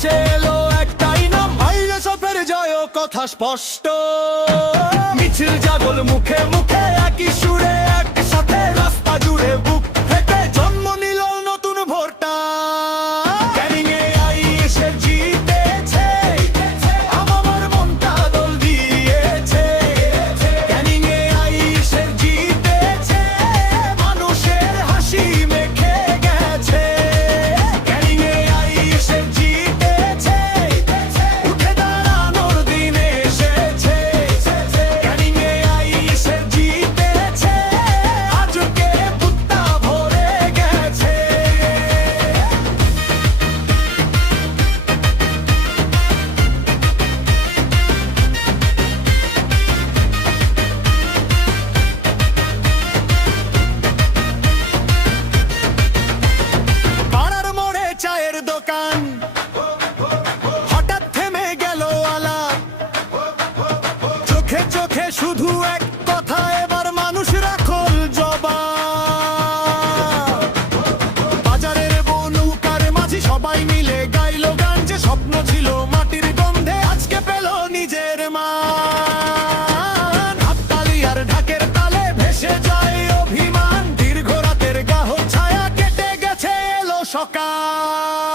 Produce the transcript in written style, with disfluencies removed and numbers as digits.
ভেসে এলো একটাই নাম, ভাইরে সফের জয় কথা স্পষ্ট। মিছিল জাগল মুখে মুখে একই সুরে, একসাথে রাস্তা জুড়ে বুক ফেটে জন্ম নিল নতুন ভোরটা। ক্যানিং এ আইএসএফ জিতেছে, আমার মনটা দোল দিয়েছে। ক্যানিং এ আইএসএফ জিতেছে, মানুষের হাসি মেখে গেছে। ক্যানিং এ আইএসএফ জিতেছে, উঠে দাঁড়ানোর দিন এসেছে। ক্যানিং এ আইএসএফ জিতেছে, আজকে বুকটা ভরে গেছে। পাড়ার মোড়ে চায়ের দোকান, হঠাৎ থেমে গেল আলাপ। চোখে চোখে শুধু এক কথা, এবার মানুষ রাখল জবাব। বাজারের বনৌকার মাঝি সবাই মিলে গাইলো গান, যে স্বপ্ন ছিল মাটির গন্ধে আজকে পেল নিজের মান। হাততালি আর ঢাকের তালে ভেসে যায় অভিমান, দীর্ঘ রাতের গাঢ় ছায়া কেটে গেছে, এলো সকাল।